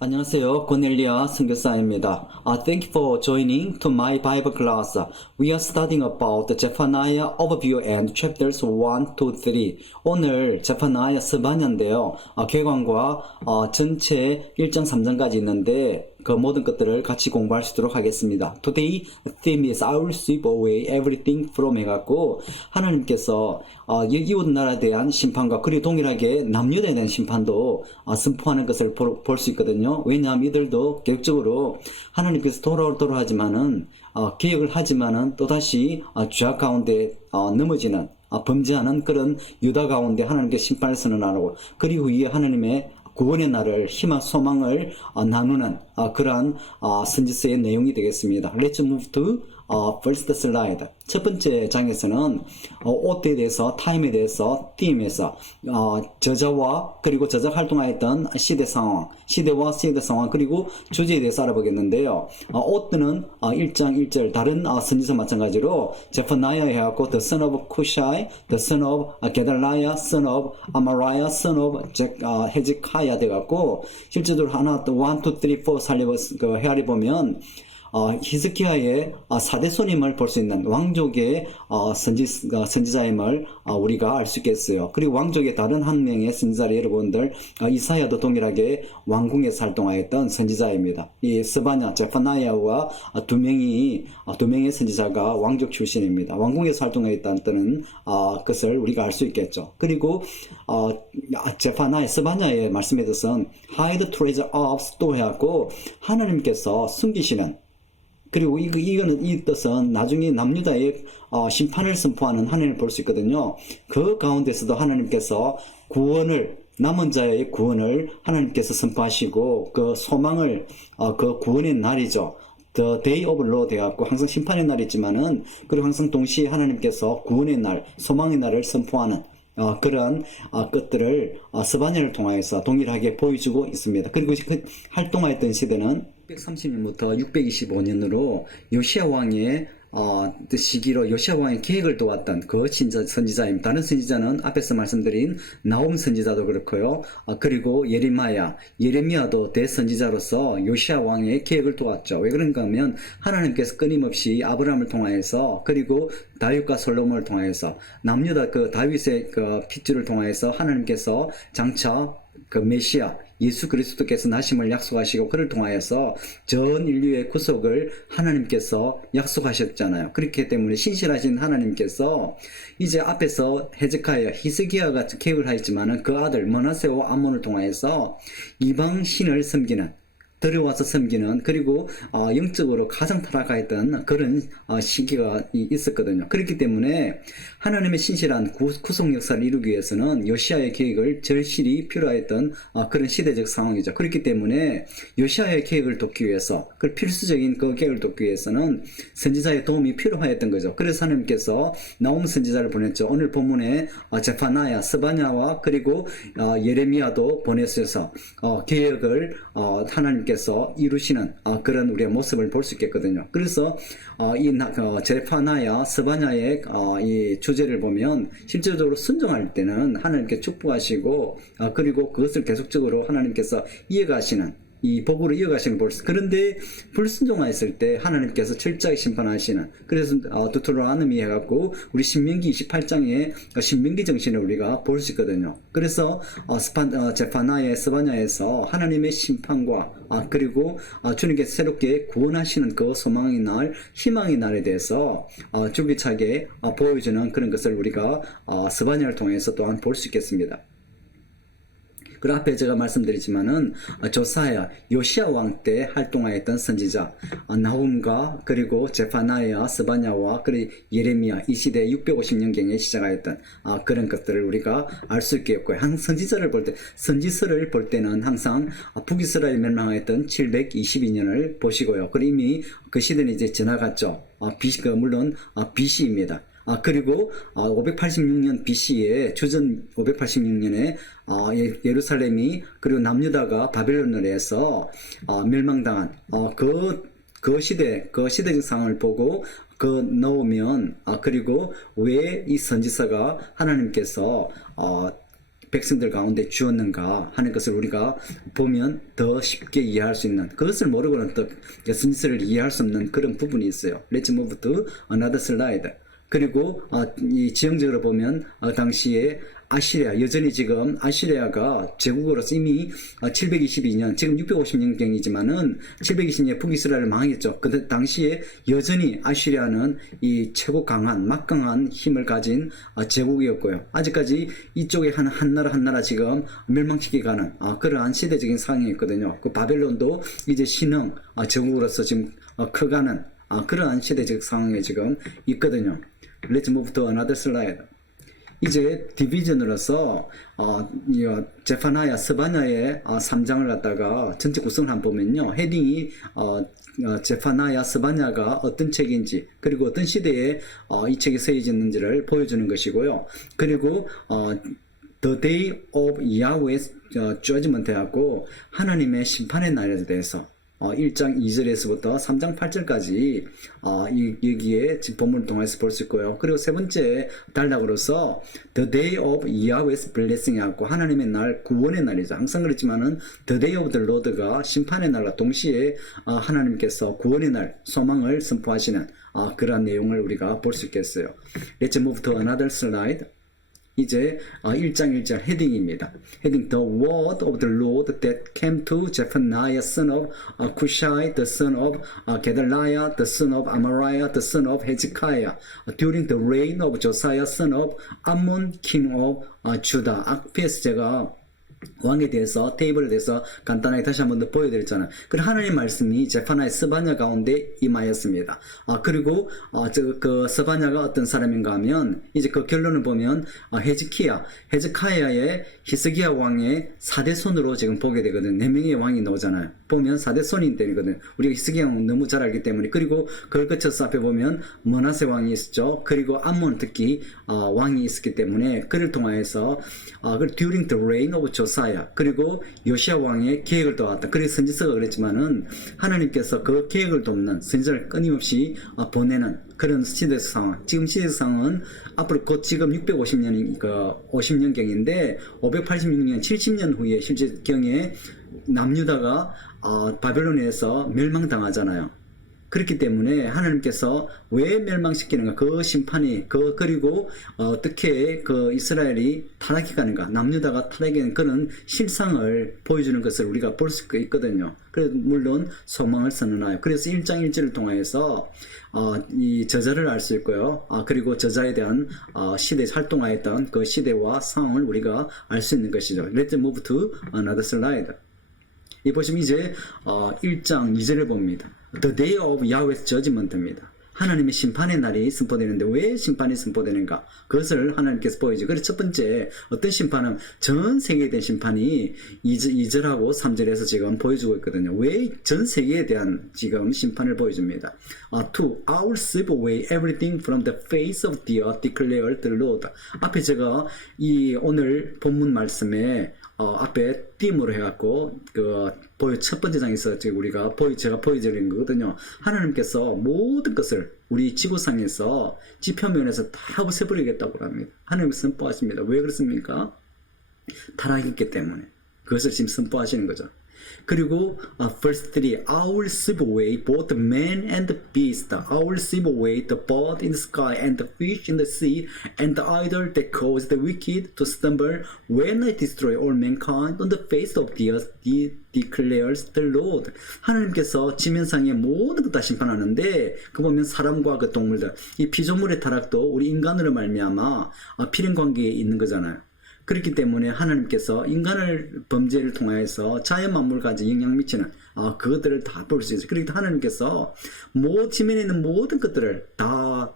안녕하세요. 고넬리아 선교사입니다. Thank you for joining to my Bible class. We are studying about Zephaniah overview and chapters 1 to 3. 오늘 제파나야 스바냐인데요. 개관과 전체 1장 3장까지 있는데 그 모든 것들을 같이 공부할 수 있도록 하겠습니다. Today theme is I will sweep away everything from 해갖고 하나님께서 이웃 나라에 대한 심판과 그리고 동일하게 남유다에 대한 심판도 선포하는 것을 볼 수 있거든요. 왜냐하면 이들도 계획적으로 하나님께서 돌아오지만은 개혁을 하지만은 또다시 죄악 가운데 넘어지는 범죄하는 그런 유다 가운데 하나님께 심판을 선언하고 그리고 이에 하나님의 구원의 날을 희망 소망을 나누는 그러한 선지서의 내용이 되겠습니다. Let's move to first slide. 첫 번째 장에서는 옷에 대해서, 타임에 대해서, 팀에서 저자와 그리고 저자 활동하였던 시대 상황, 시대와 시대 상황 그리고 주제에 대해서 알아보겠는데요. 옷들은 1장 1절 다른 선지서 마찬가지로 제퍼나야 해갖고 the son of Cushai, the son of Gedaliah, son of Amariah, son of 헤zekiah 돼갖고 실제적으로 하나 또 1, 2, 3, 4 헤아리 보면 히스기야의 사대손임을 볼 수 있는 왕족의 선지자임을 우리가 알 수 있겠어요. 그리고 왕족의 다른 한 명의 선지자를 여러분들 이사야도 동일하게 왕궁에서 활동하였던 선지자입니다. 이 스바냐, 제파나야와 두 명의 선지자가 왕족 출신입니다. 왕궁에서 활동하였다는 것을 우리가 알 수 있겠죠. 그리고 제파나야, 스바냐의 말씀에 대해서는 hide treasure of store 해갖고 하나님께서 숨기시는 그리고 이 뜻은 나중에 남유다의 심판을 선포하는 하나님을 볼 수 있거든요. 그 가운데서도 하나님께서 남은 자의 구원을 하나님께서 선포하시고 그 소망을 그 구원의 날이죠. The day of Lord 해갖고 항상 심판의 날이지만은 그리고 항상 동시에 하나님께서 구원의 날, 소망의 날을 선포하는 그런 것들을 스바냐를 통하여서 동일하게 보여주고 있습니다. 그리고 그 활동하였던 시대는 630년부터 625년으로 요시야 왕의 시기로 요시야 왕의 계획을 도왔던 그 선지자입니다. 다른 선지자는 앞에서 말씀드린 나홈 선지자도 그렇고요. 그리고 예레미야도 대선지자로서 요시야 왕의 계획을 도왔죠. 왜 그런가 하면 하나님께서 끊임없이 아브라함을 통하여서 그리고 다윗과 솔로몬을 통하여서 남유다 그 다윗의 그 핏줄을 통하여서 하나님께서 장차 그 메시아 예수 그리스도께서 나심을 약속하시고 그를 통하여서 전 인류의 구속을 하나님께서 약속하셨잖아요. 그렇기 때문에 신실하신 하나님께서 이제 앞에서 히스기야가 계획을 하였지만은 그 아들 므낫세와 암몬을 통하여서 이방 신을 섬기는 들어와서 섬기는 그리고 영적으로 가장 타락하였던 그런 시기가 있었거든요. 그렇기 때문에 하나님의 신실한 구속 역사를 이루기 위해서는 요시야의 계획을 절실히 필요했던 그런 시대적 상황이죠. 그렇기 때문에 요시야의 계획을 돕기 위해서 그 필수적인 그 계획을 돕기 위해서는 선지자의 도움이 필요하였던 거죠. 그래서 하나님께서 나홈 선지자를 보냈죠. 오늘 본문에 제파나야, 스바냐와 그리고 예레미야도 보내셔서 계획을 하나님께서 이루시는 그런 우리의 모습을 볼 수 있겠거든요. 그래서 이 제파나야, 스바냐의 이 주제를 보면 실질적으로 순종할 때는 하나님께 축복하시고 그리고 그것을 계속적으로 하나님께서 이어가시는 이 복으로 이어가시는 볼 수. 그런데 불순종하였을 때 하나님께서 철저하게 심판하시는. 그래서 두트로노미 해갖고 우리 신명기 28장의 신명기 정신을 우리가 볼 수 있거든요. 그래서 제파나의 스바냐에서 하나님의 심판과 그리고 주님께서 새롭게 구원하시는 그 소망의 날, 희망의 날에 대해서 줄기차게 보여주는 그런 것을 우리가 스바냐를 통해서 또한 볼 수 있겠습니다. 그 앞에 제가 말씀드리지만은 조사야, 요시야 왕 때 활동하였던 선지자 나홈과 그리고 제파나야, 스바냐와 그리고 예레미야 이 시대 650년경에 시작하였던 그런 것들을 우리가 알 수 있겠고요. 한 선지서를 볼 때는 항상 북이스라엘 멸망하였던 722년을 보시고요. 그리고 이미 그 시대는 이제 지나갔죠. 물론 BC입니다. 그리고 586년 BC에 주전 586년에 예루살렘이 그리고 남유다가 바벨론을 해서 멸망당한 그 시대적 상황을 보고 넣으면 그리고 왜 이 선지서가 하나님께서 백성들 가운데 주었는가 하는 것을 우리가 보면 더 쉽게 이해할 수 있는, 그것을 모르고는 또 예수님을 이해할 수 없는 그런 부분이 있어요. Let's move to another slide. 그리고 이 지형적으로 보면 당시에 아시리아, 여전히 지금 아시리아가 제국으로서 이미 722년, 지금 650년경이지만은 720년에 북이스라엘을 망했죠. 근데 당시에 여전히 아시리아는 이 최고 강한, 막강한 힘을 가진 제국이었고요. 아직까지 이쪽에 한 나라 지금 멸망시키가는 그러한 시대적인 상황이었거든요. 그 바벨론도 이제 신흥 제국으로서 지금 커가는 그러한 시대적 상황에 지금 있거든요. Let's move to another slide. 이제 디비전으로서 제파나야 스바냐의 3장을 갖다가 전체 구성을 한번 보면요, 헤딩이 제파나야 스바냐가 어떤 책인지, 그리고 어떤 시대에 이 책이 쓰여졌는지를 보여주는 것이고요. 그리고 The Day of Yahweh's Judgment 하고 하나님의 심판의 날에 대해서 1장 2절에서부터 3장 8절까지 여기에 본문을 통해서 볼 수 있고요. 그리고 세 번째 단락으로서 The Day of Yahweh's Blessing 하고 하나님의 날, 구원의 날이죠. 항상 그렇지만은 The Day of the Lord가 심판의 날과 동시에 하나님께서 구원의 날, 소망을 선포하시는 그러한 내용을 우리가 볼 수 있겠어요. Let's move to another slide. 이제 1장 1절 헤딩입니다. 헤딩 The word of the Lord that came to Zephaniah son of Cushai the son of Gedaliah the son of Amariah the son of Hezekiah during the reign of Josiah son of Ammon king of Judah. 앞에서 제가 왕에 대해서, 테이블에 대해서 간단하게 다시 한번 더 보여드렸잖아요. 그리고 하나님의 말씀이 제파나의 스바냐 가운데 임하였습니다. 그리고 그 스바냐가 어떤 사람인가 하면 이제 그 결론을 보면 헤즈키야의 히스기야 왕의 4대 손으로 지금 보게 되거든. 4명의 왕이 나오잖아요. 보면 4대 손이 되거든. 우리가 히스기야 왕 너무 잘 알기 때문에. 그리고 그걸 거쳐서 앞에 보면 므낫세 왕이 있었죠. 그리고 암몬 특히 왕이 있었기 때문에 그를 통하여서 during the reign of Josiah, 그리고 요시야 왕의 계획을 도왔다. 그래서 선지서가 그랬지만은 하나님께서 그 계획을 돕는, 선지자를 끊임없이 보내는 그런 시대 상황. 지금 시대 상황은 앞으로 곧 지금 650년이 50년경인데 586년 70년 후에 실제 경에 남유다가 바벨론에서 멸망당하잖아요. 그렇기 때문에 하나님께서 왜 멸망시키는가, 그 심판이, 그리고 어떻게 그 이스라엘이 타락해 가는가, 남유다가 타락하는 그런 실상을 보여주는 것을 우리가 볼 수 있거든요. 그래서 물론 소망을 선언하여, 그래서 1장 1절을 통하여서 이 저자를 알 수 있고요. 그리고 저자에 대한 시대에 활동하였던 그 시대와 상황을 우리가 알 수 있는 것이죠. Let's move to another slide. 이 보시면 이제 1장 2절을 봅니다. The day of Yahweh's judgment입니다. 하나님의 심판의 날이 선포되는데 왜 심판이 선포되는가? 그것을 하나님께서 보여주죠. 그래서 첫 번째 어떤 심판은 전 세계에 대한 심판이 2절하고 3절에서 지금 보여주고 있거든요. 왜 전 세계에 대한 지금 심판을 보여줍니다. To I will sweep away everything from the face of the earth, declared the Lord. 앞에 제가 이 오늘 본문 말씀에 앞에 띠으로 해갖고 첫 번째 장에서 우리가 제가 보여드리는 거거든요. 하나님께서 모든 것을 우리 지구상에서 지표면에서 다 없애버리겠다고 합니다. 하나님께서 선포하십니다. 왜 그렇습니까? 타락했기 때문에 그것을 지금 선포하시는 거죠. 그리고 verse 3, I will sweep away both the man and the beast. I will sweep away the bird in the sky and the fish in the sea and the idol that cause the wicked to stumble when I destroy all mankind on the face of the earth, declares the Lord. 하나님께서 지면상의 모든 것 다 심판하는데 그 보면 사람과 그 동물들, 이 피조물의 타락도 우리 인간으로 말미암아 필연 관계에 있는 거잖아요. 그렇기 때문에 하나님께서 인간을 범죄를 통해서 자연 만물까지 영향 미치는 그것들을 다 볼 수 있어요. 그러니까 하나님께서 지면에 있는 모든 것들을 다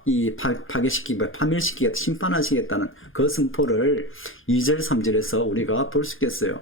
파괴시키고 파멸시키겠다, 심판하시겠다는 그 선포를 2절 3절에서 우리가 볼 수 있겠어요.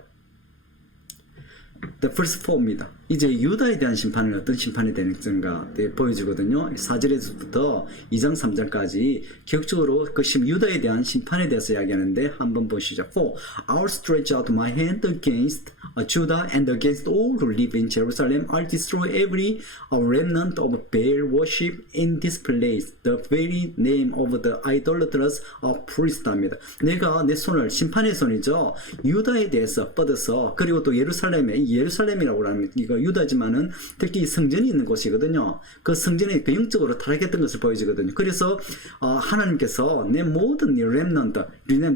The first four입니다. 이제 유다에 대한 심판은 어떤 심판이 되는가 보여주거든요. 4절에서부터 2장 3절까지 기억적으로 그 유다에 대한 심판에 대해서 이야기하는데 한번 보시죠. For I will stretch out my hand against Judah and against all who live in Jerusalem. I'll destroy every remnant of Baal worship in this place. The very name of the idolatrous priest입니다. 내가 내 손을 심판의 손이죠. 유다에 대해서 뻗어서 그리고 또 예루살렘에 이 예루살렘이라고 하는 이거 유다지만은 특히 성전이 있는 곳이거든요. 그 성전이 그 영적으로 타락했던 것을 보여주거든요. 그래서 하나님께서 내 모든 렘넌트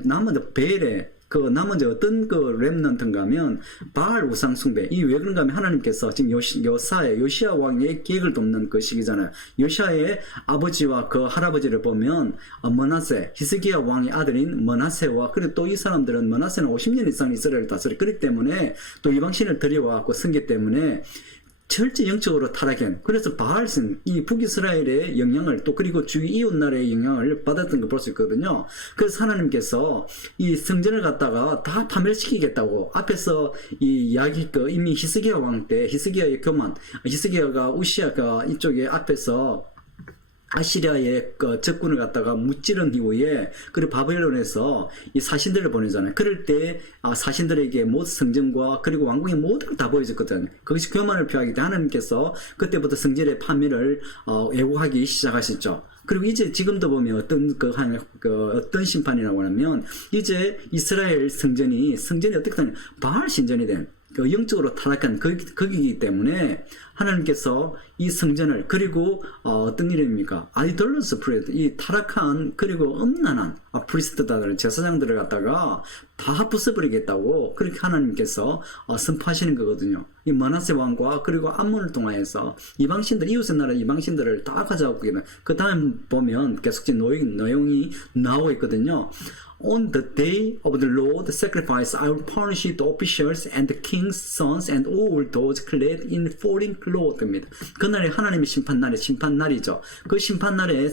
남은 베일의 그 나머지 어떤 그 렘넌트인가 하면 바알 우상 숭배. 이 왜 그런가 하면 하나님께서 지금 요시야 왕의 계획을 돕는 그 시기잖아요. 요시야의 아버지와 그 할아버지를 보면 머나세, 히스기야 왕의 아들인 머나세와 그리고 또 이 사람들은 머나세는 50년 이상 이스라엘을 다스렸기 그렇기 때문에 또 이방신을 들여와갖고 승기 때문에 철저히 영적으로 타락한 그래서 바알신 이 북이스라엘의 영향을 또 그리고 주위 이웃 나라의 영향을 받았던 걸 볼 수 있거든요. 그래서 하나님께서 이 성전을 갖다가 다 파멸시키겠다고 앞에서 이 이야기 그 이미 히스기야 왕 때 히스기야의 교만 히스기야가 우시아가 이쪽에 앞에서 아시리아의 그 적군을 갖다가 무찌른 이후에 그리고 바벨론에서 이 사신들을 보내잖아요. 그럴 때 사신들에게 모든 성전과 그리고 왕궁의 모든 걸 다 보여줬거든. 그것이 교만을 표하기 때문에 하나님께서 그때부터 성전의 파멸을 예고하기 시작하셨죠. 그리고 이제 지금도 보면 어떤 심판이라고 하면 이제 이스라엘 성전이 어떻게 되냐 바알 신전이 된 그 영적으로 타락한 거기이기 때문에 하나님께서 이 성전을 그리고 어떤 이름입니까? 아이돌러스 프리스트 이 타락한 그리고 음란한 프리스트다들 제사장들을 갖다가 다 부숴버리겠다고 그렇게 하나님께서 선포하시는 거거든요. 이 머나세 왕과 그리고 암몬을 통하여서 이방신들 이웃의 나라 이방신들을 다 가져가고 그 다음 보면 계속 내용이 나오고 있거든요. On the day of the Lord sacrifice, I will punish the officials and the king's sons and all those clad in foreign cloth입니다. 그날이 하나님의 심판날이죠. 그 심판날에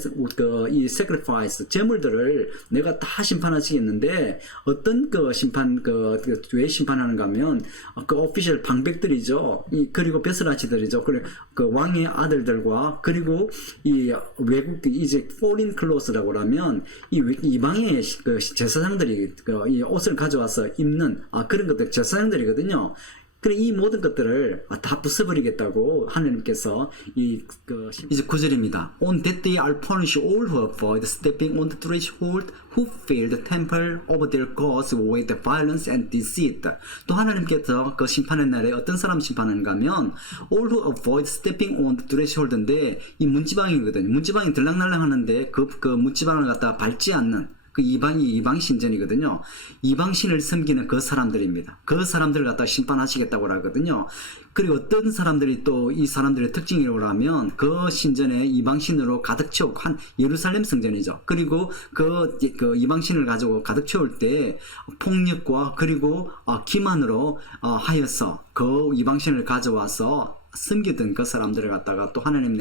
이 sacrifice 제물들을 내가 다 심판하시겠는데 어떤 그 심판 왜 심판하는가 하면 그 official 방백들이죠. 그리고 베스라치들이죠. 그 왕의 아들들과 그리고 이 외국 이제 foreign cloths라고 하면 이 이방의 그 제사장들이 이 옷을 가져와서 입는 그런 것들 제사장들이거든요. 그래 이 모든 것들을 다 부숴버리겠다고 하나님께서 이제 9절입니다. On that day I'll punish all who avoid stepping on the threshold, who fill the temple of their gods with violence and deceit. 또 하나님께서 그 심판의 날에 어떤 사람 심판하는가 하면 all who avoid stepping on the threshold인데 이 문지방이거든요. 문지방이 들락날락 하는데 그 문지방을 갖다가 밟지 않는 그 이방신전이거든요. 이방신을 섬기는 그 사람들입니다. 그 사람들을 갖다 심판하시겠다고 하거든요. 그리고 어떤 사람들이 또 이 사람들의 특징이라고 하면 그 신전에 이방신으로 가득 채우고 한 예루살렘 성전이죠. 그리고 그 이방신을 가지고 가득 채울 때 폭력과 그리고 기만으로 하여서 그 이방신을 가져와서 섬기던 그 사람들을 갖다가 또 하나님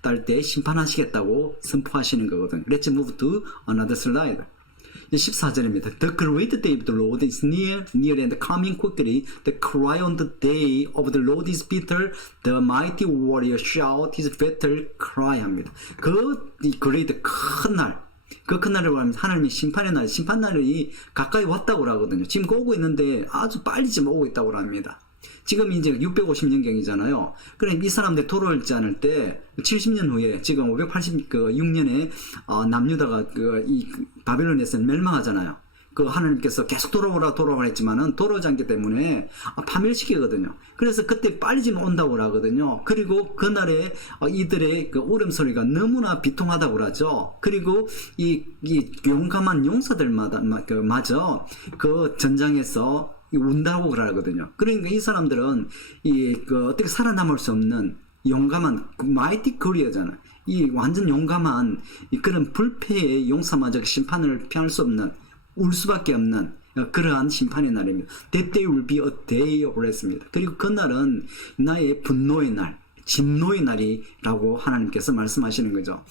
딸 때 심판하시겠다고 선포하시는 거거든요. Let's move to another slide. 14절입니다. The great day of the Lord is near and coming quickly. The cry on the day of the Lord is bitter. The mighty warrior shout his battle cry 합니다. 그 great 큰 날. 그 큰 날이라고 하면 하나님의 심판의 날, 심판날이 가까이 왔다고 하거든요. 지금 오고 있는데 아주 빨리 지금 오고 있다고 합니다. 지금 이제 650년경이잖아요. 그럼 이 사람들 돌아오지 않을 때 70년 후에 지금 586년에 남유다가 이 바벨론에서 멸망하잖아요. 그 하나님께서 계속 돌아오라 했지만은 돌아오지 않기 때문에 파멸시키거든요. 그래서 그때 빨리 지금 온다고 하거든요. 그리고 그날에 이들의 그 울음소리가 너무나 비통하다고 하죠. 그리고 이 용감한 용사들마다 마저 그 전장에서 운다고 그러거든요. 그러니까 이 사람들은 어떻게 살아남을 수 없는 용감한 마이티 코리어잖아. 이 완전 용감한 그런 불패의 용사마저 심판을 피할 수 없는 울 수밖에 없는 그러한 심판의 날입니다. That day will be a day of rest입니다. 그리고 그날은 나의 분노의 날, 진노의 날이라고 하나님께서 말씀하시는 거죠.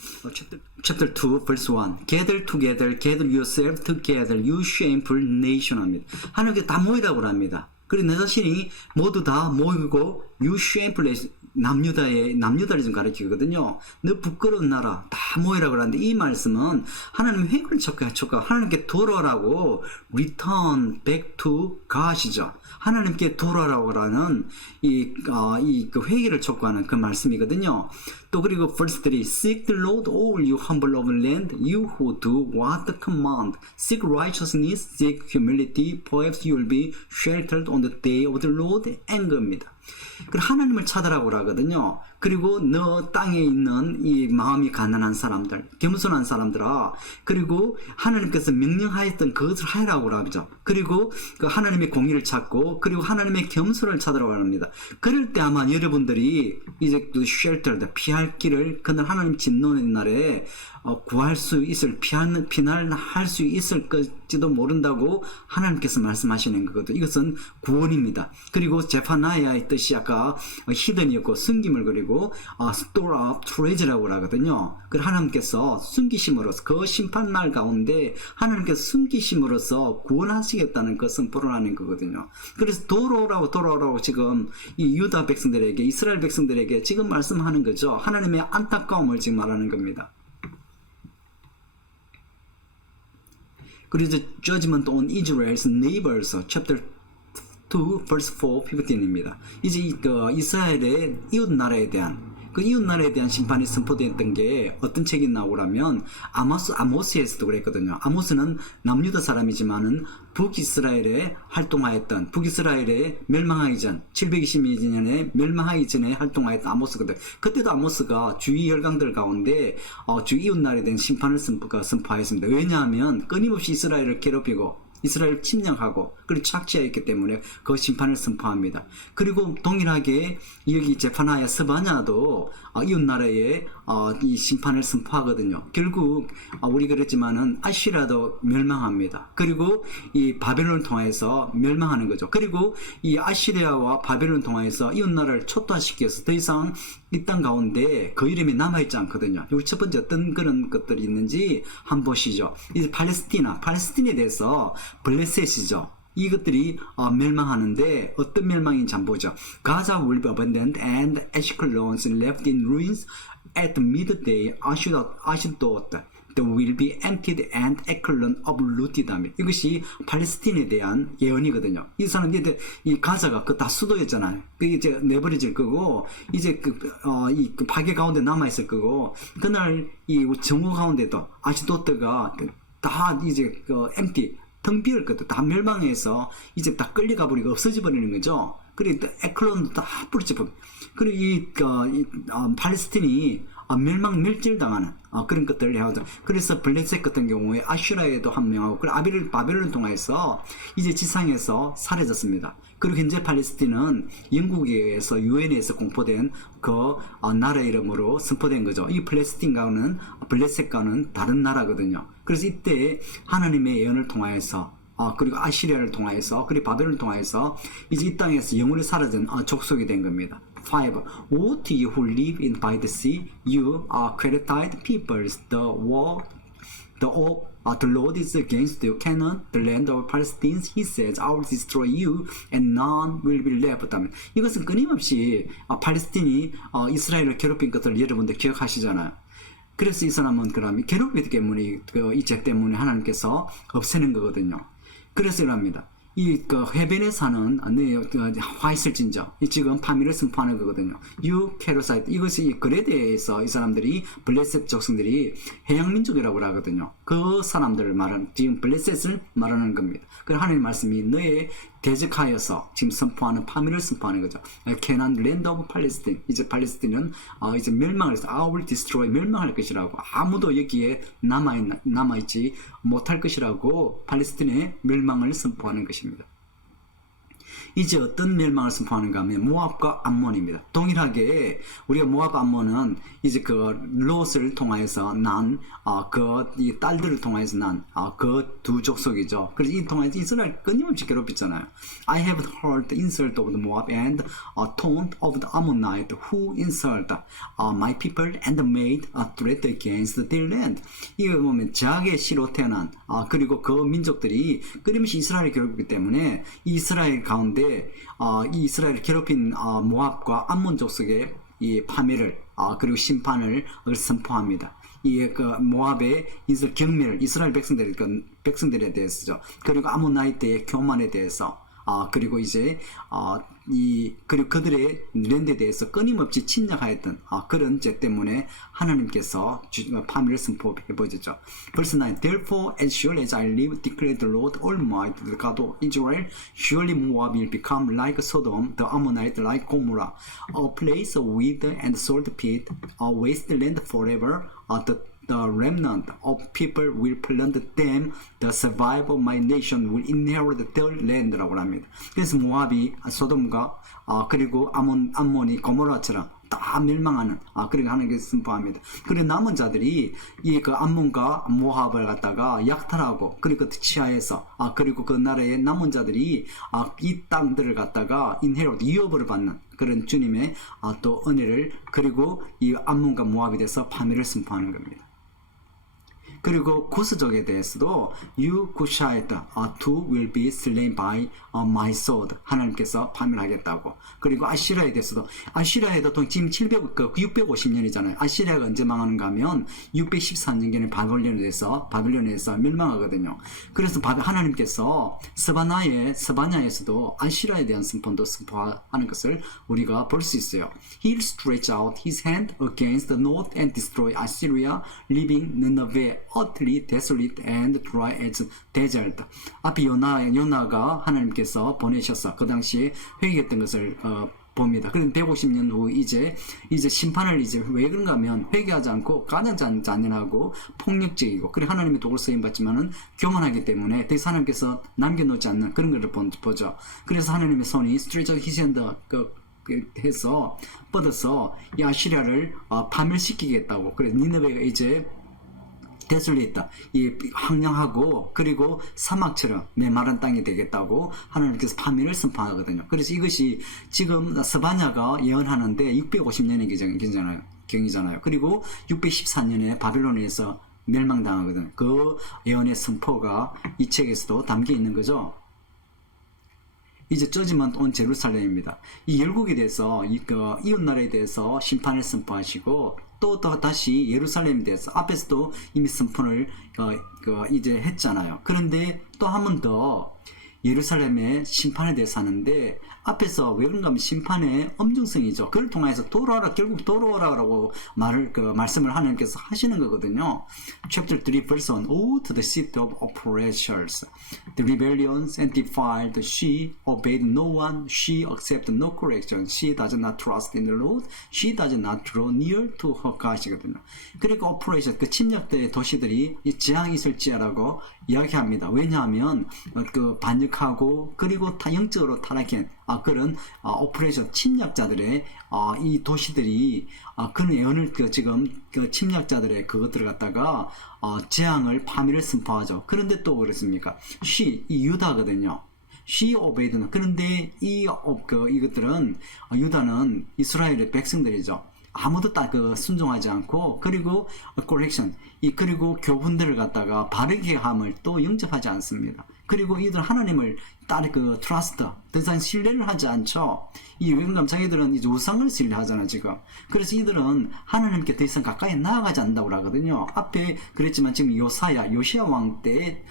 Chapter 2, verse 1. Gather together, gather yourself together, you shameful nation 합니다. 하나님께 다 모이라고 합니다. 그리고 내 자신이 모두 다 모이고 you shameless 남유다를 좀 가르치거든요. 너 부끄러운 나라 다 모이라 그러는데 이 말씀은 하나님 회개를 촉구하고 하나님께 돌아오라고 return back to God이죠. 하나님께 돌아오라고 하는 그 회개를 촉구하는 그 말씀이거든요. 또 그리고 verse 3 Seek the Lord all you humble of land you who do what the command Seek righteousness, seek humility perhaps you will be sheltered on the day of the Lord's anger입니다. 하나님을 찾으라고 하거든요. 그리고 너 땅에 있는 이 마음이 가난한 사람들, 겸손한 사람들아, 그리고 하나님께서 명령하였던 그것을 하라고 하죠. 그리고 그 하나님의 공의를 찾고, 그리고 하나님의 겸손을 찾으라고 합니다. 그럴 때 아마 여러분들이 이제 그 sheltered, 피할 길을 그날 하나님 진노의 날에 구할 수 있을, 피난할 수 있을 것지도 모른다고 하나님께서 말씀하시는 거거든요. 이것은 구원입니다. 그리고 제파나야의 뜻이 아까 히든이었고 숨김을 그리고 store up treasure라고 하거든요. 그 하나님께서 숨기심으로써 그 심판날 가운데 하나님께서 숨기심으로써 구원하시겠다는 그 선포를 하는 거거든요. 그래서 돌아오라고 지금 이 유다 백성들에게, 이스라엘 백성들에게 지금 말씀하는 거죠. 하나님의 안타까움을 지금 말하는 겁니다. 그리고 Judgment on Israel's Neighbors, chapter 2, verse 4, 15입니다. 이제 그 이스라엘의 이웃 나라에 대한 그 이웃 나라에 대한 심판이 선포됐던 게 어떤 책이 나오라면 아모스에서도 그랬거든요. 아모스는 남유다 사람이지만은 북이스라엘에 활동하였던 북이스라엘에 멸망하기 전 722년에 멸망하기 전에 활동하였던 아모스거든. 그때도 아모스가 주위 혈강들 가운데 주위 이웃 나라에 대한 심판을 선포하였습니다. 왜냐하면 끊임없이 이스라엘을 괴롭히고 이스라엘을 침략하고 그리고 착취하였기 때문에 그 심판을 선포합니다. 그리고 동일하게 여기 제파나야 스바냐도 이웃 나라에 이 심판을 선포하거든요. 결국 우리 그랬지만은 아시라도 멸망합니다. 그리고 이 바벨론을 통해서 멸망하는 거죠. 그리고 이 아시리아와 바벨론을 통해서 이웃 나라를 초토화시켜서 더 이상 이 땅 가운데 그 이름이 남아있지 않거든요. 우리 첫 번째 어떤 그런 것들이 있는지 한번 보시죠. 이제 팔레스틴에 대해서 블레셋이죠. 이것들이 멸망하는데 어떤 멸망인지 한번 보죠. Gaza will be abandoned and Ashkelon left in ruins at midday. Ashdod will be emptied and Ekron uprooted. 이것이 팔레스틴에 대한 예언이거든요. 이 사람들이 이 가자가 그 다 수도였잖아요. 그게 이제 내버려질 거고 이제 그 파괴 가운데 남아 있을 거고 그날 이 정오 가운데도 아시도트가 다 이제 empty 텅 비을 것도 다 멸망해서 이제 다 끌려가 버리고 없어져 버리는 거죠. 그리고 에클론도 다 뿌리쳐 버리고 그리고 이 팔레스틴이 멸절당하는 그런 것들을 해오죠. 그래서 블레셋 같은 경우에 아슈라에도 한 명하고 그리고 바벨론 통해서 이제 지상에서 사라졌습니다. 그리고 현재 팔레스틴은 영국에 의해서 유엔에서 공포된 그 나라 이름으로 선포된 거죠. 이 블레셋과는 다른 나라거든요. 그래서 이때 하나님의 예언을 통하여서 그리고 아시리아를 통하여서 그리고 바벨론을 통하여서 이제 이 땅에서 영원히 사라진 족속이 된 겁니다. 5. O to you who live in by the sea, you are qualified peoples. The Lord is against you, Canaan, the land of Palestine. He says, I will destroy you, and none will be left. 이것은 끊임없이 팔레스틴이 이스라엘을 괴롭힌 것을 여러분들 기억하시잖아요. 그래서 이 사람은 그럼 괴롭히기 때문에 이 죄 때문에 하나님께서 없애는 거거든요. 그래서 이랍니다. 해변에 사는 화 있을진저 지금 파멸을 선포하는 거거든요. 유케로사이트 이것이 글에 대해서 이 사람들이 블레셋 족성들이 해양민족이라고 하거든요. 그 사람들을 말하는 지금 블레셋을 말하는 겁니다. 그래서 하나님 말씀이 너의 대적하여서 지금 선포하는 파멸을 선포하는 거죠. 캐난 랜드 오브 팔레스틴 이제 팔레스틴은 이제 멸망을 해서 I will destroy 멸망할 것이라고 아무도 여기에 남아있지 못할 것이라고 팔레스틴의 멸망을 선포하는 것입니다. 이제 어떤 멸망을 선포하는가 하면 모압과 암몬입니다. 동일하게 우리가 모압 암몬은 이제 그 롯을 통하여서 난 이 딸들을 통하여서 난 그 두 족속이죠. 그래서 이 통해서 이스라엘 끊임없이 괴롭혔잖아요. I have heard the insult of the Moab and taunt of the Ammonite who insult my people and made a threat against their land. 이거 보면 제약의 시로 태어난 그리고 그 민족들이 끊임없이 이스라엘을 괴롭혔기 때문에 이스라엘 가운데 가운데 이 이스라엘을 괴롭힌 모압과 암몬 족속의 이 파멸을 그리고 심판을 선포합니다. 이 모압의 이스라엘 백성들에 대해서죠. 그리고 아몬나이트의 교만에 대해서 그리고 이제 그리고 그들의 랜드에 대해서 끊임없이 침략하였던 그런 죄 때문에 하나님께서 파멸을 선포해 보여줬죠. Verse 9. Therefore, as surely as I live, declared the Lord Almighty, the God of Israel, surely Moab will become like Sodom, the Ammonite like Gomorrah, a place of wither and salt pit, a wasteland forever. The remnant of people will plunder them. The survivor of my nation will inherit their land라고 합니다. 그래서 모압이 소돔과 그리고 암몬이 고모라처럼 다 멸망하는 그리고 하나님께서 선포합니다. 그리고 남은 자들이 이 암몬과 모압을 갖다가 약탈하고 그리고 그 치하에서 그리고 그 나라의 남은 자들이 이 땅들을 갖다가 이어버를 받는 그런 주님의 또 은혜를 그리고 이 암몬과 모압에 대해서 파멸을 선포하는 겁니다. 그리고 구스족에 대해서도 You Cushite two will be slain by my sword. 하나님께서 파멸하겠다고. 그리고 아시리아에 대해서도 아시리아에도 지금 650년이잖아요. 아시리아가 언제 망하는가 하면 613년경에 바벨론에서 멸망하거든요. 그래서 하나님께서 스바냐에서도 아시리아에 대한 선포도 선포하는 것을 우리가 볼 수 있어요. He'll stretch out his hand against the north and destroy Assyria, leaving Nineveh utterly desolate and dry as desert. 앞에 요나가 하나님께서 보내셔서 그 당시에 회개했던 것을 봅니다. 그럼 150년 후 이제 심판을 왜 그런가 하면 회개하지 않고 가장 잔인하고 폭력적이고 그래 하나님의 도구를 쓰임 받지만은 교만하기 때문에 더 이상 하나님께서 남겨놓지 않는 그런 것을 보죠. 그래서 하나님의 손이 stretch out his hand 해서 뻗어서 이 아시리아를 파멸시키겠다고. 그래서 니느웨가 이제 데솔리다 황량하고 그리고 사막처럼 메마른 땅이 되겠다고 하나님께서 파멸을 선포하거든요. 그래서 이것이 지금 스바냐가 예언하는데 650년의 경이잖아요. 그리고 614년에 바벨론에서 멸망당하거든요. 그 예언의 선포가 이 책에서도 담겨 있는 거죠. 이제 저지먼트 온 제루살렘입니다. 이 열국에 대해서 이웃나라에 대해서 심판을 선포하시고 또 다시 예루살렘에 대해서 앞에서도 이미 선포를 이제 했잖아요. 그런데 또 한 번 더 예루살렘의 심판에 대해서 하는데 앞에서 왜 그런가 하면 심판의 엄중성이죠. 그걸 통해서 결국 돌아오라고 말씀을 하나님께서 하시는 거거든요. Chapter 3 verse 1. Woe to the city of oppressors, the rebellions and defiled. She obeyed no one. She accepted no correction. She does not trust in the Lord. She does not draw near to her God이거든요. 그러니까 oppression, 침략된 도시들이 이 재앙이 있을지라고 이야기합니다. 왜냐하면 반역하고 그리고 영적으로 타락한 그런 오퍼레이션 침략자들의 이 도시들이 그런 예언을 지금 침략자들의 그것들을 갖다가 재앙을 파멸을 선포하죠. 그런데 또 그렇습니까? 이 유다거든요. She obeyed. 그런데 이것들은 유다는 이스라엘의 백성들이죠. 아무도 순종하지 않고 그리고 correction 그리고 교훈들을 갖다가 바르게 함을 또 영접하지 않습니다. 그리고 이들 하나님을 trust 더 이상 신뢰를 하지 않죠. 이 외국감 자기들은 이제 우상을 신뢰하잖아 지금. 그래서 이들은 하나님께 더 이상 가까이 나아가지 않는다고 하거든요. 앞에 그랬지만 지금 요시야 왕 때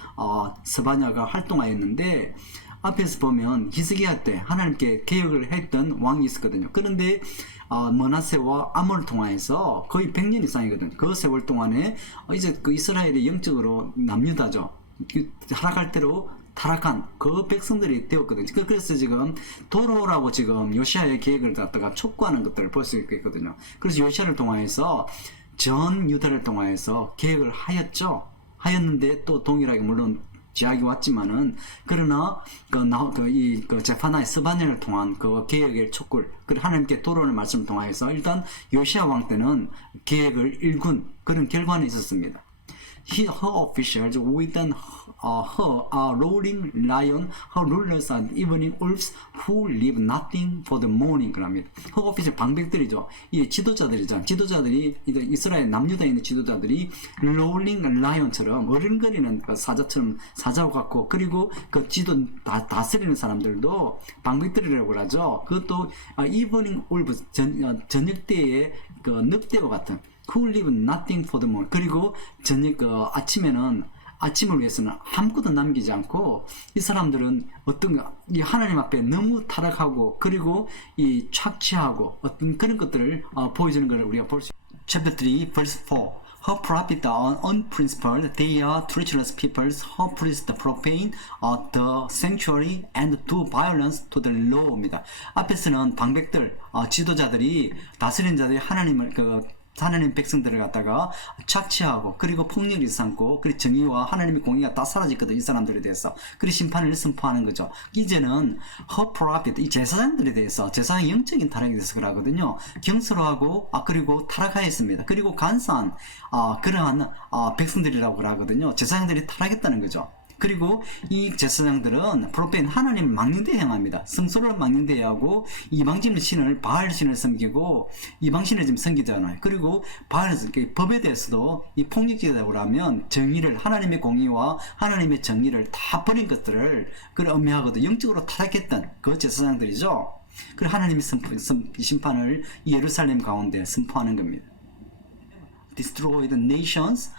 스바냐가 활동하였는데 앞에서 보면 히스기야 때 하나님께 개혁을 했던 왕이 있었거든요. 그런데 머나세와 아몬을 통하여서 거의 100년 이상이거든요. 그 세월 동안에 이제 이스라엘이 영적으로 남유다죠. 타락할 대로 타락한 그 백성들이 되었거든요. 그래서 지금 돌아오라고 지금 요시아의 계획을 갖다가 촉구하는 것들을 볼 수 있거든요. 그래서 요시아를 통하여서 전 유다를 통하여서 계획을 하였는데 또 동일하게 물론 제약이 왔지만은 그러나 제파나의 스바냐를 통한 그 계획의 촉구를 하나님께 돌아오는 말씀을 통하여서 일단 요시아 왕 때는 계획을 일군 그런 결과는 있었습니다. her officials with her a rolling lion, her rulers are evening wolves who leave nothing for the morning. 그럽니다. her official 방백들이죠. 이 지도자들이죠. 지도자들이 이스라엘 남유다에 있는 지도자들이 rolling lion처럼 어른거리는 그 사자처럼 사자와 같고, 그리고 그 지도 다스리는 사람들도 방백들이라고 하죠. 그것도 evening wolves 저녁 때의 그 늑대와 같은 who leave nothing for the morning. 그리고 저녁 아침에는 아침을 위해서는 아무것도 남기지 않고, 이 사람들은 이 하나님 앞에 너무 타락하고 그리고 이 착취하고 어떤 그런 것들을 보여주는 것을 우리가 볼 수 있습니다. Chapter 3 verse 4. Her prophets are unprincipled, they are treacherous peoples. Her priests profane the sanctuary and do violence to the law입니다. 앞에서는 방백들, 지도자들이, 다스리는 자들이 하나님 백성들을 갖다가 착취하고 그리고 폭력을 삼고, 그리고 정의와 하나님의 공의가 다 사라졌거든, 이 사람들에 대해서. 그리고 심판을 선포하는 거죠. 이제는 her prophet, 이 제사장들에 대해서, 제사장 영적인 타락에 대해서 그러거든요. 경솔하고 그리고 타락하였습니다. 그리고 간사한 그러한 백성들이라고 그러거든요. 제사장들이 타락했다는 거죠. 그리고 이 제사장들은 프로페인 하나님 망령대에 행합니다. 성소를 망령대에 하고 이방신의 신을 바알 신을 섬기고 이방신을 지금 섬기잖아요. 그리고 바알 법에 대해서도 이 폭력적이라고 하면 정의를, 하나님의 공의와 하나님의 정의를 다 버린 것들을 음해하거든. 영적으로 타락했던 그 제사장들이죠. 그리고 하나님의 심판을 예루살렘 가운데 선포하는 겁니다. Destroy the nations,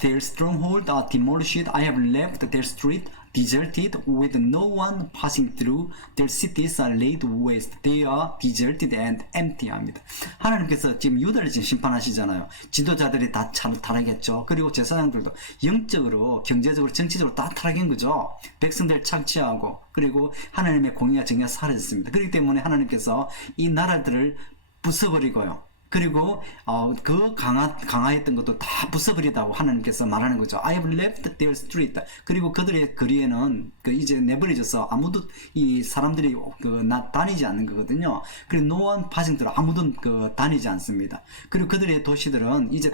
their stronghold are demolished. I have left their street deserted with no one passing through. Their cities are laid waste. They are deserted and empty. 합니다. 하나님께서 지금 유다를 지금 심판하시잖아요. 지도자들이 다 타락했죠. 그리고 제사장들도 영적으로, 경제적으로, 정치적으로 다 타락한 거죠. 백성들 착취하고 그리고 하나님의 공의와 정의가 사라졌습니다. 그렇기 때문에 하나님께서 이 나라들을 부숴버리고요. 그리고 강화했던 것도 다 부숴버리다고 하나님께서 말하는 거죠. I have left their street. 그리고 그들의 거리에는 이제 내버려져서 아무도 이 사람들이 다니지 않는 거거든요. 그리고 no one passing through, 아무도 다니지 않습니다. 그리고 그들의 도시들은 이제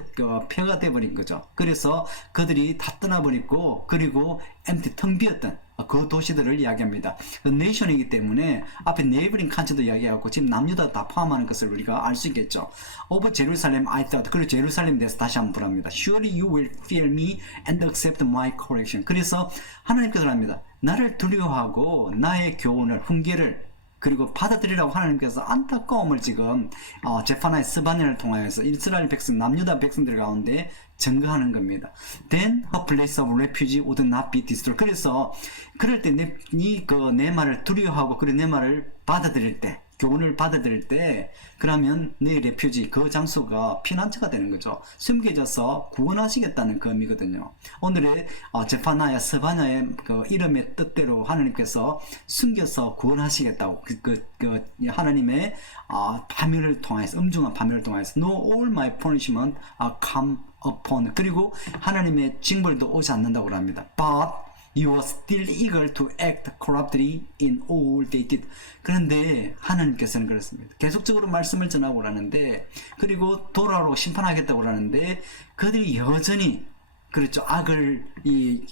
폐허가 돼버린 거죠. 그래서 그들이 다 떠나버리고, 그리고 empty, 텅 비었던 그 도시들을 이야기합니다. 네이션이기 때문에 앞에 네이버링 칸츠도 이야기하고 지금 남유다 다 포함하는 것을 우리가 알 수 있겠죠. Over Jerusalem I thought. 그리고 제루살렘에 대해서 다시 한번 불합니다. Surely you will fear me and accept my correction. 그래서 하나님께서 합니다. 나를 두려워하고 나의 교훈을, 훈계를 그리고 받아들이라고 하나님께서 안타까움을 지금 제파나의 스바냐를 통하여서 이스라엘 백성, 남유다 백성들 가운데 증거하는 겁니다. Then her place of refuge would not be destroyed. 그래서 그럴 때 내 말을 두려워하고 그리고 내 말을 받아들일 때, 교훈을 받아들일 때, 그러면 내 레퓨지, 그 장소가 피난처가 되는 거죠. 숨겨져서 구원하시겠다는 그 의미거든요. 오늘의 제파나야, 스바냐의 그 이름의 뜻대로 하나님께서 숨겨서 구원하시겠다고 하나님의 파멸을 통해서, 엄중한 파멸을 통해서 No, all my punishment are come upon. 그리고 하나님의 징벌도 오지 않는다고 합니다. But you are still eager to act corruptly in all they did. 그런데 하나님께서는 그렇습니다. 계속적으로 말씀을 전하고 하는데, 그리고 돌아오고 심판하겠다고 하는데, 그들이 여전히 그렇죠, 악을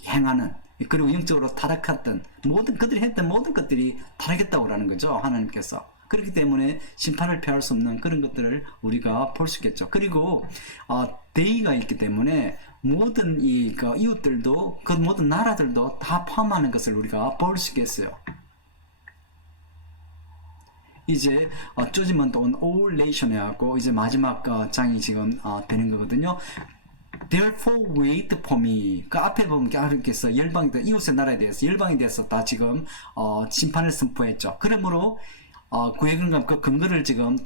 행하는, 그리고 영적으로 타락했던 그들이 했던 모든 것들이 타락했다고 하는 거죠, 하나님께서. 그렇기 때문에 심판을 피할 수 없는 그런 것들을 우리가 볼 수 있겠죠. 그리고 대의가 있기 때문에 모든 이웃들도, 그 모든 나라들도 다 포함하는 것을 우리가 볼 수 있겠어요. 이제 judgment on all nation 해갖고 이제 마지막 장이 지금 되는 거거든요. Therefore wait for me. 그 앞에 보면 하나님께서 열방들, 이웃의 나라에 대해서, 열방에 대해서 다 지금 심판을 선포했죠. 그러므로 구약은 그 근거를 지금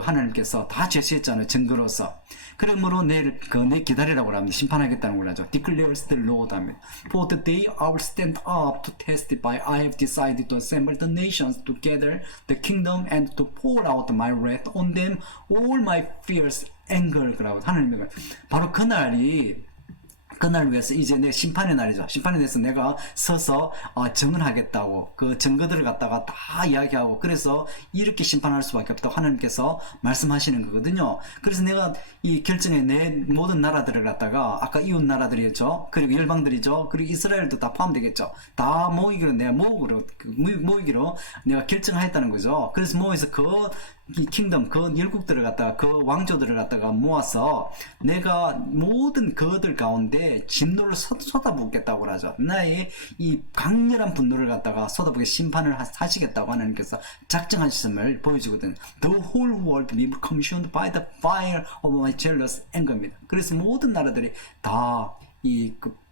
하나님께서 다 제시했잖아요, 증거로서. 그러므로 내 기다리라고 합니다. 심판하겠다는 걸 하죠. Declares the Lord 합니다. For the day I will stand up to testify. I have decided to assemble the nations together, the kingdom, and to pour out my wrath on them, all my fierce anger. 그러고 하나님이 바로 그날이 그날 위해서 이제 내 심판의 날이죠. 심판에 대해서 내가 서서 증언 하겠다고 그 증거들을 갖다가 다 이야기하고 그래서 이렇게 심판할 수밖에 없다고 하나님께서 말씀하시는 거거든요. 그래서 내가 이 결정에 내 모든 나라들을 갖다가 아까 이웃 나라들이죠. 그리고 열방들이죠. 그리고 이스라엘도 다 포함되겠죠. 다 모이기로 내가 모이기로 내가 결정하였다는 거죠. 그래서 모여서 이 킹덤, 그 열국들을 갖다가, 그 왕조들을 갖다가 모아서 내가 모든 그들 가운데 진노를 쏟아붓겠다고 하죠. 나의 이 강렬한 분노를 갖다가 쏟아붓게 심판을 하시겠다고 하나님께서 작정하셨음을 보여주거든요. The whole world will be consumed by the fire of my jealous anger입니다. 그래서 모든 나라들이 다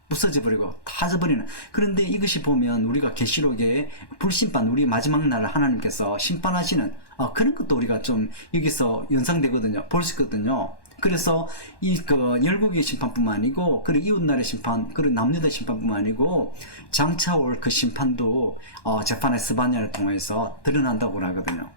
부서져 버리고 타져버리는. 그런데 이것이 보면 우리가 계시록에 불심판, 우리 마지막 날 하나님께서 심판하시는 그런 것도 우리가 좀 여기서 연상되거든요. 볼 수 있거든요. 그래서 열국의 심판뿐만 아니고 그리고 이웃나라의 심판, 그리고 남유다 심판뿐만 아니고 장차 올 그 심판도 재판의 스바냐를 통해서 드러난다고 하거든요.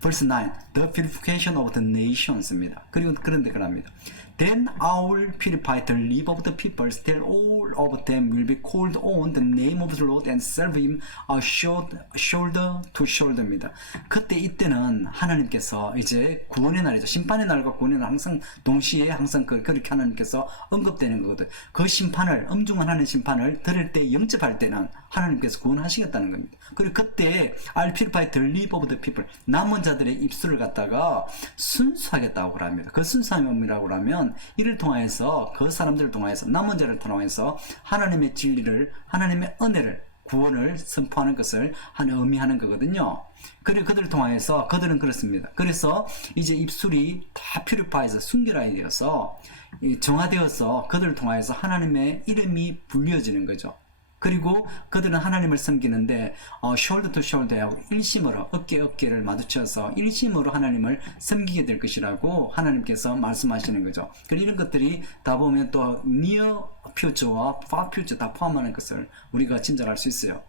Verse 9, the purification of the nations입니다. 그리고 그런데 그럽니다. Then I will purify the lips of the peoples, till all of them will be called on the name of the Lord and serve him shoulder to shoulder입니다. 그때 이때는 하나님께서 이제 구원의 날이죠. 심판의 날과 구원의 날 항상 동시에 항상 그렇게 하나님께서 언급되는 거거든. 그 심판을, 엄중한 하나님의 심판을 들을 때, 영접할 때는 하나님께서 구원하시겠다는 겁니다. 그리고 그때 I'll purify the lips of the people, 남은 자들의 입술을 갖다가 순수하겠다고 합니다. 그 순수함이 뭐라고 하면 이를 통하여서 그 사람들을 통하여서 남은 자를 통하여서 하나님의 진리를, 하나님의 은혜를, 구원을 선포하는 것을 의미하는 거거든요. 그리고 그들을 통하여서 그들은 그렇습니다. 그래서 이제 입술이 다 퓨리파이에서 순결하게 되어서 정화되어서 그들을 통하여서 하나님의 이름이 불려지는 거죠. 그리고 그들은 하나님을 섬기는데 shoulder to shoulder하고 일심으로 어깨를 마주쳐서 일심으로 하나님을 섬기게 될 것이라고 하나님께서 말씀하시는 거죠. 그리고 이런 것들이 다 보면 또 near future와 far future 다 포함하는 것을 우리가 짐작할 수 있어요.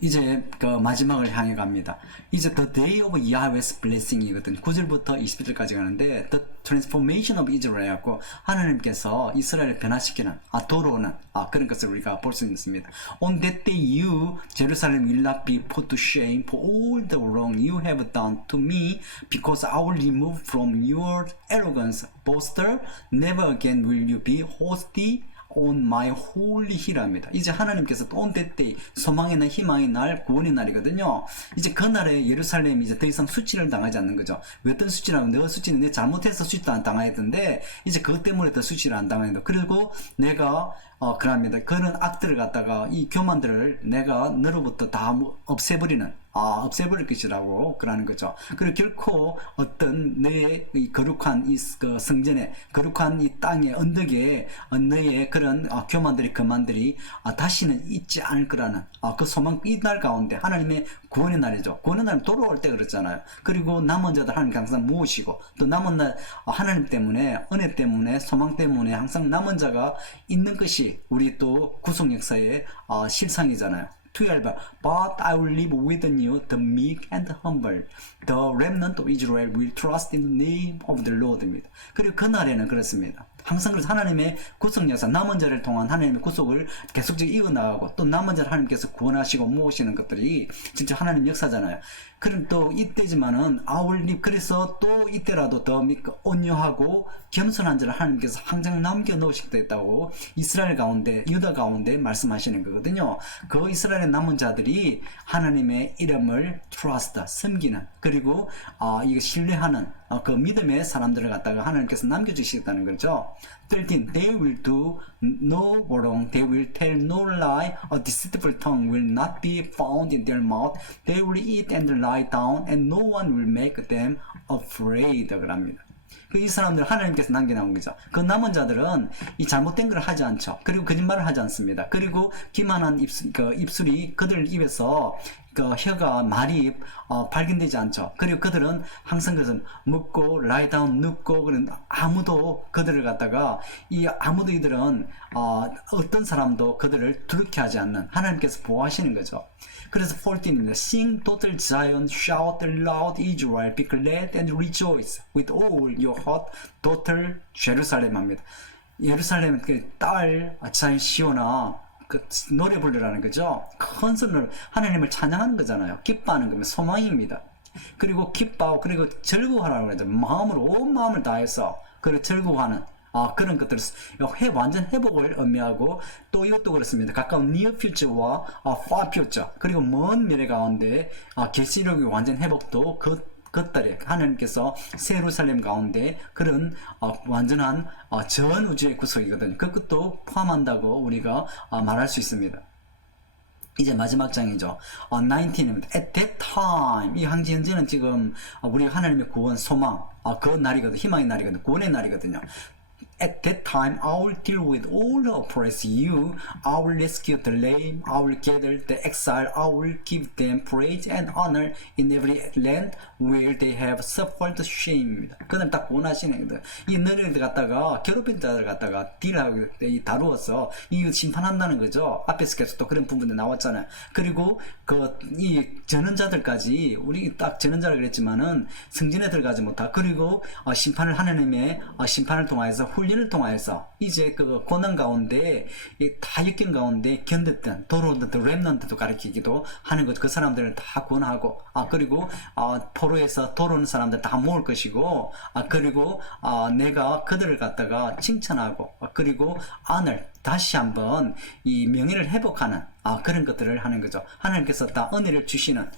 이제 그 마지막을 향해 갑니다. 이제 the day of Yahweh's blessing이거든. 9절부터 20절까지 가는데 the transformation of Israel이고 하나님께서 이스라엘을 변화시키는 도로는 그런 것을 우리가 볼 수 있습니다. On that day you Jerusalem will not be put to shame for all the wrong you have done to me, because I will remove from your arrogance, boaster. Never again will you be haughty on my holy hill입니다. 이제 하나님께서 on that day, 소망의 날, 희망의 날, 구원의 날이거든요. 이제 그 날에 예루살렘이 이제 더 이상 수치를 당하지 않는 거죠. 왜 어떤 수치라면 너 수치는 내 잘못해서 수치도 안 당하였던데 이제 그것 때문에 더 수치를 안 당하는다. 그리고 내가 그럽니다. 그런 악들을 갖다가 이 교만들을 내가 너로부터 다 없애버리는 없애버릴 것이라고 그러는 거죠. 그리고 결코 어떤 너의 이 거룩한 그 성전에, 거룩한 이 땅의 언덕에 너의 그런 교만들이, 거만들이 다시는 있지 않을 거라는 그 소망, 이 날 가운데 하나님의 구원의 날이죠. 구원의 날은 돌아올 때 그렇잖아요. 그리고 남은 자들 하나님께 항상 모으시고 또 남은 날 하나님 때문에, 은혜 때문에, 소망 때문에 항상 남은 자가 있는 것이 우리 또 구속 역사의 실상이잖아요. 12. But I will live within you, the meek and humble. The remnant of Israel will trust in the name of the Lord입니다. 그리고 그날에는 그렇습니다. 항상 그래서 하나님의 구속 역사, 남은 자를 통한 하나님의 구속을 계속적으로 이어나가고 또 남은 자를 하나님께서 구원하시고 모으시는 것들이 진짜 하나님 역사잖아요. 그럼 또 이때지만은 그래서 또 이때라도 더 온유하고 겸손한 자를 하나님께서 항상 남겨 놓으시겠다고 이스라엘 가운데, 유다 가운데 말씀하시는 거거든요. 그 이스라엘의 남은 자들이 하나님의 이름을 trust, 섬기는, 그리고 이거 신뢰하는 그 믿음의 사람들을 갖다가 하나님께서 남겨주시겠다는 거죠. 13. They will do no wrong. They will tell no lie. A deceitful tongue will not be found in their mouth. They will eat and lie down, and no one will make them afraid. 그럽니다. 이 사람들 하나님께서 남겨놓은 거죠. 그 남은 자들은 이 잘못된 걸 하지 않죠. 그리고 거짓말을 하지 않습니다. 그리고 기만한 입술이 그들 입에서 혀가, 말이 발견되지 않죠. 그리고 그들은 항상 그것은 묻고, lie down, 눕고, 그런 아무도 그들을 갖다가 아무도 이들은 어떤 사람도 그들을 두렵게 하지 않는 하나님께서 보호하시는 거죠. 그래서 14입니다. Sing, daughter Zion, shout loud Israel, be glad and rejoice with all your heart, daughter Jerusalem 합니다. 예루살렘 그딸 자시오나 그 노래 부르라는 거죠. 큰 소리로 하나님을 찬양하는 거잖아요. 기뻐하는 거면 소망입니다. 그리고 기뻐하고 그리고 즐거워하라고 그러죠. 마음으로 온 마음을 다해서 그리고 즐거워하는 그런 것들을 완전 회복을 의미하고 또 이것도 그렇습니다. 가까운 near future와 far future 그리고 먼 미래 가운데 계시록의 완전 회복도 그딸에 하나님께서 새 예루살렘 가운데 그런 완전한 전 우주의 구속이거든요. 그것도 포함한다고 우리가 말할 수 있습니다. 이제 마지막 장이죠. 19입니다. At that time 이 항지 현재는 지금 우리 하나님의 구원 소망 그 날이거든요. 희망의 날이거든요. 구원의 날이거든요. At that time, I will deal with all the oppressed you. I will rescue the lame. I will gather the exile. I will give them praise and honor in every land where they have suffered shame입니다. 그다음 딱 원하시는 거예요. 이 너희들 갖다가 괴롭힌 자들 갖다가 딜하고 다루어서 이 심판한다는 거죠. 앞에서 계속 또 그런 부분도 나왔잖아요. 그리고 이 전원자들까지 우리 딱 전원자를 그랬지만은 승진에 들어가지 못하. 그리고 심판을 하나님의 심판을 통하여서 훈련을 통하여서 이제 그 고난 가운데 다 역경 가운데 견뎠던 도로드 렘넌트도 가르치기도 하는 것 그 사람들을 다 구원하고 그리고 포로에서 돌아오는 사람들 다 모을 것이고 그리고 내가 그들을 갖다가 칭찬하고 그리고 안을 다시 한번 이 명예를 회복하는 그런 것들을 하는 거죠. 하나님께서 다 은혜를 주시는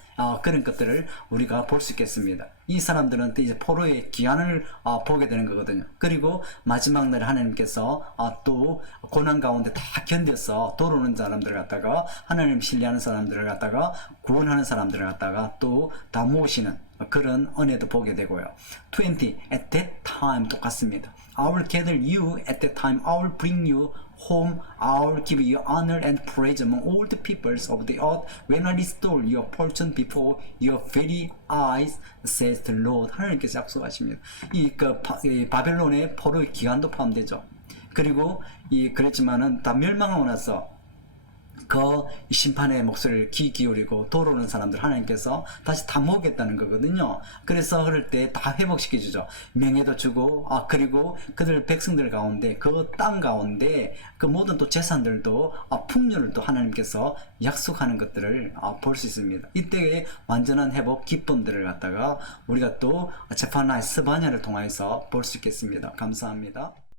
그런 것들을 우리가 볼 수 있겠습니다. 이 사람들은 이제 포로의 기한을 보게 되는 거거든요. 그리고 마지막 날 하나님께서 또 고난 가운데 다 견뎌서 돌아오는 사람들을 갖다가 하나님 신뢰하는 사람들을 갖다가 구원하는 사람들을 갖다가 또 다 모으시는 그런 은혜도 보게 되고요. 20 at that time 똑같습니다. I will gather you at that time. I will bring you home. I will give you honor and praise among all the peoples of the earth when I restore your fortune before your very eyes, says the Lord. 하나님께서 약속하십니다. 이 바벨론의 포로의 기간도 포함되죠. 그리고 그랬지만은 다 멸망하고 나서 그 심판의 목소리를 귀 기울이고 돌아오는 사람들 하나님께서 다시 다 모으겠다는 거거든요. 그래서 그럴 때 다 회복시켜주죠. 명예도 주고 그리고 그들 백성들 가운데 그 땅 가운데 그 모든 또 재산들도 풍요를 또 하나님께서 약속하는 것들을 볼 수 있습니다. 이때의 완전한 회복 기쁨들을 갖다가 우리가 또 제파나의 스바냐를 통해서 볼 수 있겠습니다. 감사합니다.